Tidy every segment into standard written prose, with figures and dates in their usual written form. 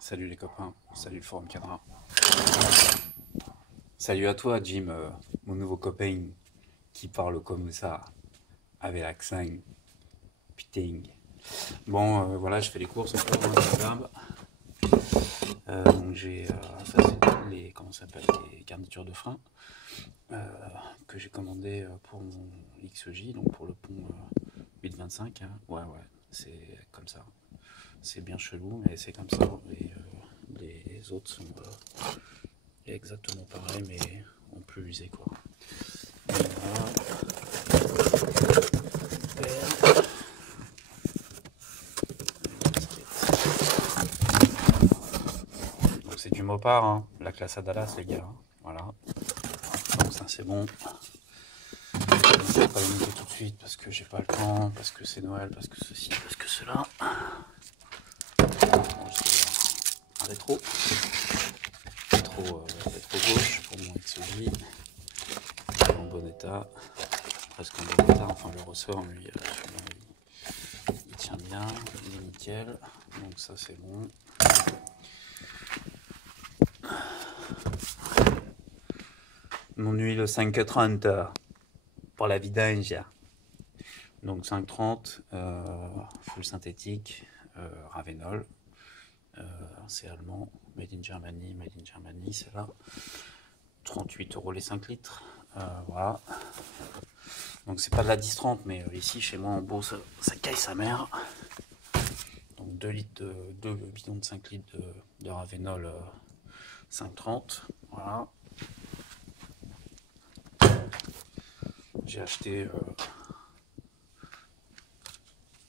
Salut les copains, salut le forum cadrin. Salut à toi Jim, mon nouveau copain qui parle comme ça, avec l'accent, putain. Bon, voilà, je fais les courses encore, hein, comme d'hab. Donc j'ai, ça c'est les, comment ça s'appelle, les garnitures de frein euh, que j'ai commandé pour mon XJ, donc pour le pont 825. Hein. Ouais, c'est comme ça. C'est bien chelou, mais c'est comme ça. Et les autres sont exactement pareil, mais en plus usé quoi. Donc c'est du Mopar, hein, la classe à Dallas les gars. Hein. Voilà. Donc ça c'est bon. Je vais pas les monter tout de suite parce que j'ai pas le temps, parce que c'est Noël, parce que ceci, parce que cela. Bon, un rétro. Rétro gauche pour mon XJ. En bon état. Presque en bon état. Enfin le ressort lui, il tient bien, il est nickel. Donc ça c'est bon. Mon huile 530 pour la vidange. Donc 530, full synthétique, Ravenol. C'est allemand, made in Germany, c'est là. 38 € les 5 litres. Voilà. Donc c'est pas de la 10-30, mais ici chez moi en beau ça caille sa mère. Donc 2 bidons de 5 litres de Ravenol 530. Voilà. J'ai acheté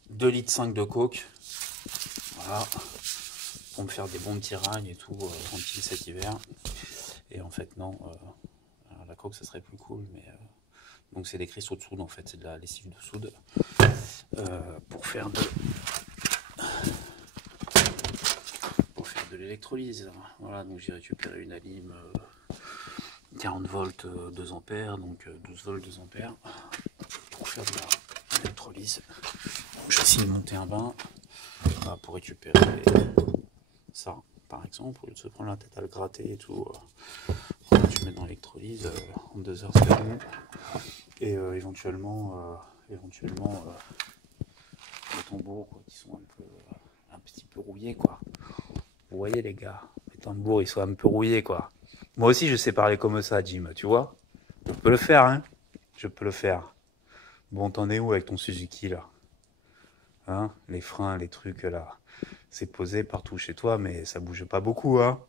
2 litres 5 de coke. Voilà. Pour me faire des bons petits rails et tout, tranquille cet hiver. Et en fait non, la coke ça serait plus cool, mais donc c'est des cristaux de soude en fait, c'est de la lessive de soude pour faire de l'électrolyse. Voilà, donc j'ai récupéré une alim 40 volts 2 ampères, donc 12 volts 2 ampères pour faire de l'électrolyse. Je vais essayer de monter un bain pour récupérer ça par exemple, au lieu de se prendre la tête à le gratter et tout. Tu mets dans l'électrolyse en 2 heures c'est bon. Et éventuellement les tambours quoi, qui sont un petit peu rouillés quoi. Vous voyez les gars, les tambours ils sont un peu rouillés quoi. Moi aussi je sais parler comme ça Jim, tu vois. Je peux le faire hein. Je peux le faire. Bon t'en es où avec ton Suzuki là? Hein? Les freins, les trucs là. C'est posé partout chez toi mais ça bouge pas beaucoup hein.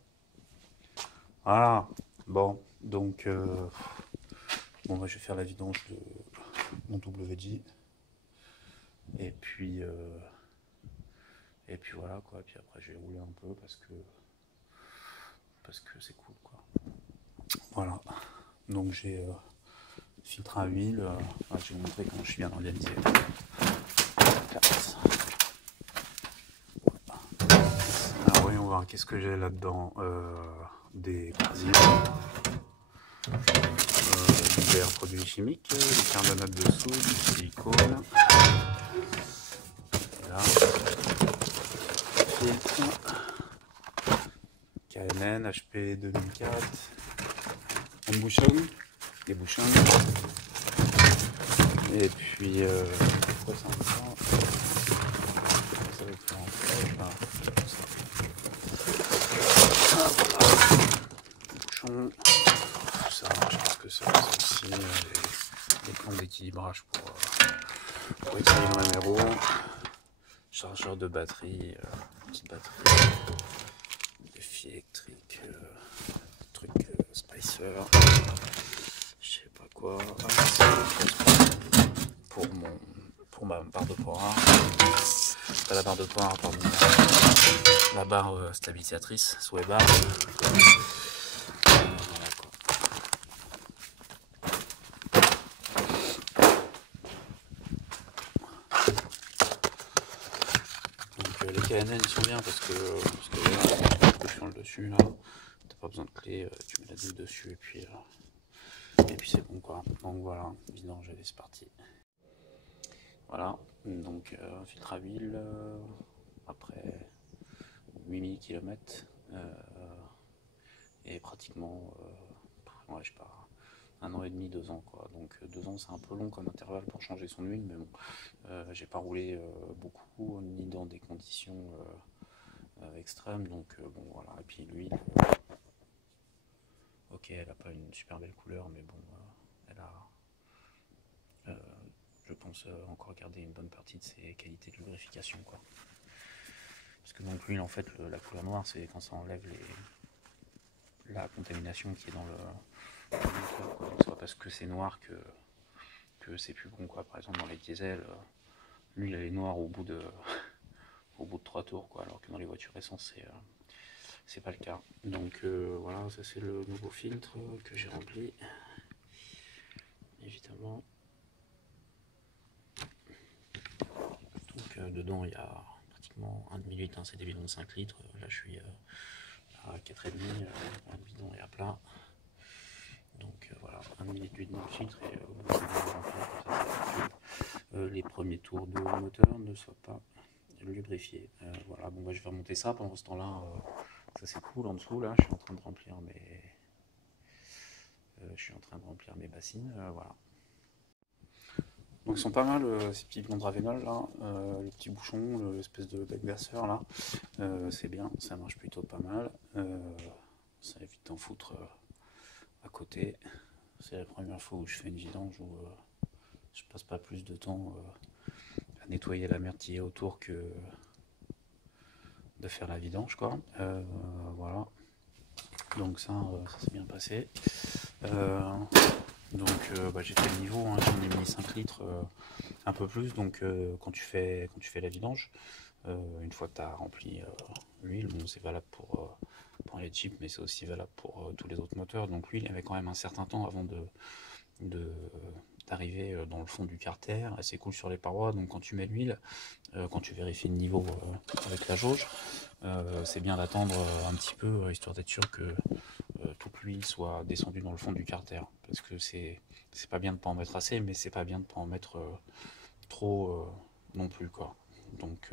Voilà. Bon, donc bon moi je vais faire la vidange de mon WJ. Et puis voilà quoi. Et puis après je vais rouler un peu parce que c'est cool quoi. Voilà. Donc j'ai filtre à huile. Je vais vous montrer comment je suis bien organisé. Alors voyons voir qu'est-ce que j'ai là-dedans. Des brasiers, divers produits chimiques, du carbonate de soude, du silicone. Là. Filtre. KNN, HP 2004. Un bouchon. Des bouchons. Et puis, pourquoi ça en ça va être en flèche, là. Bouchon. Tout ça, je pense que ça va aussi des plans d'équilibrage pour équilibrer mes roues. Chargeur de batterie, petite batterie. Des fils électriques, truc Spicer. Je sais pas quoi. Pour ma barre de poids. Pas la barre de poids, pardon. La barre stabilisatrice, sway bar. Voilà quoi. Donc les KNN ils sont bien parce que là, tu changes dessus là. T'as pas besoin de clé, tu mets la bille dessus et puis c'est bon quoi. Donc voilà, vidange, allez c'est parti. Voilà, donc filtre à huile, après 8000 km et pratiquement, ouais, je sais pas, 1 an et demi, 2 ans quoi. Donc 2 ans c'est un peu long comme intervalle pour changer son huile, mais bon, j'ai pas roulé beaucoup ni dans des conditions extrêmes, donc bon voilà. Et puis l'huile, ok, elle a pas une super belle couleur, mais bon, elle a, je pense, encore garder une bonne partie de ses qualités de lubrification quoi. Parce que donc l'huile en fait, la couleur noire c'est quand ça enlève la contamination qui est dans le moteur, quoi. Donc c'est pas parce que c'est noir que c'est plus bon quoi. Par exemple dans les diesels, l'huile elle est noire au bout de 3 tours quoi, alors que dans les voitures essence c'est pas le cas. Donc voilà, ça c'est le nouveau filtre que j'ai rempli, évidemment. Donc dedans il y a pratiquement 1,5 litre, hein, c'est des bidons de 5 litres. Là je suis à 4,5, le bidon est à plat. Donc voilà, 1,5 litre d'huile dans le filtre et les premiers tours de moteur ne soient pas lubrifiés. Voilà, bon bah je vais remonter ça. Pendant ce temps-là, ça c'est cool en dessous là, je suis en train de remplir mes bassines, voilà. Donc ils sont pas mal ces petits bidons de Ravenol là, le petit bouchon, l'espèce d'agverseur là, c'est bien, ça marche plutôt pas mal, ça évite d'en foutre à côté. C'est la première fois où je fais une vidange où je passe pas plus de temps à nettoyer la merde qui est autour que de faire la vidange quoi. Voilà, donc ça s'est bien passé. Donc bah, j'ai fait le niveau, hein, j'en ai mis 5 litres, un peu plus. Donc quand tu fais la vidange, une fois que tu as rempli l'huile, bon, c'est valable pour les Jeeps, mais c'est aussi valable pour tous les autres moteurs. Donc l'huile, il y avait quand même un certain temps avant d'arriver dans le fond du carter, elle coule sur les parois. Donc quand tu mets l'huile, quand tu vérifies le niveau avec la jauge, c'est bien d'attendre un petit peu, histoire d'être sûr que toute l'huile soit descendue dans le fond du carter, parce que c'est pas bien de pas en mettre assez, mais c'est pas bien de pas en mettre trop non plus quoi. Donc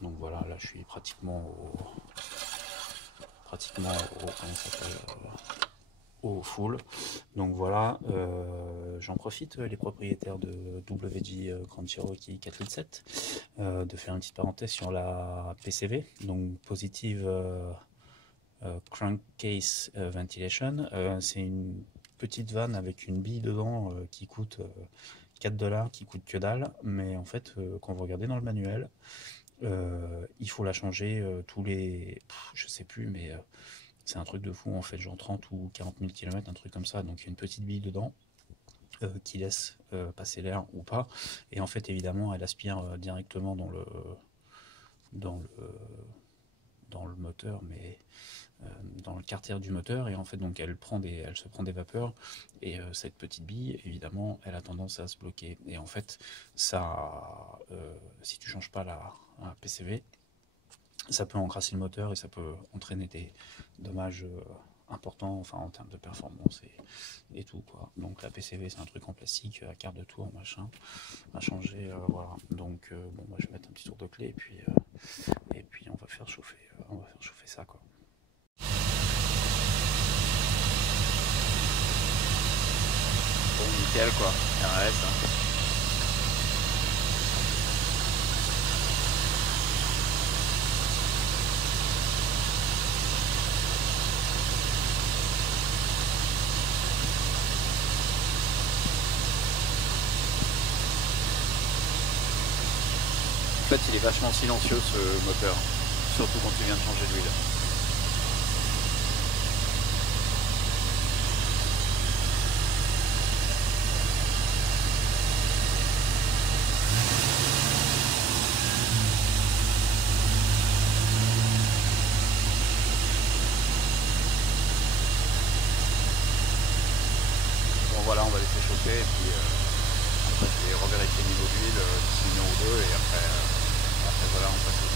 voilà, là je suis pratiquement au full. Donc voilà, j'en profite, les propriétaires de WG Grand Cherokee 4.7 litres, de faire une petite parenthèse sur la PCV, donc Positive Crankcase Ventilation. C'est une petite vanne avec une bille dedans qui coûte 4 $, qui coûte que dalle, mais en fait quand vous regardez dans le manuel, il faut la changer tous les, je sais plus, mais c'est un truc de fou en fait, genre 30 ou 40 000 km, un truc comme ça. Donc il y a une petite bille dedans qui laisse passer l'air ou pas, et en fait évidemment elle aspire directement dans le moteur, mais dans le carter du moteur, et en fait donc elle se prend des vapeurs, et cette petite bille évidemment elle a tendance à se bloquer, et en fait ça, si tu changes pas la PCV, ça peut encrasser le moteur et ça peut entraîner des dommages importants, enfin en termes de performance et tout quoi. Donc la PCV c'est un truc en plastique à quart de tour machin à changer, voilà. Donc bon, moi je vais mettre un petit tour de clé et puis on va faire chauffer ça quoi. Bon, nickel quoi, RS, hein. En fait, il est vachement silencieux ce moteur, surtout quand tu viens de changer d'huile. Bon voilà, on va laisser chauffer et puis après je vais revérifier le niveau d'huile d'ici 1 heure ou 2, et après voilà, on passe au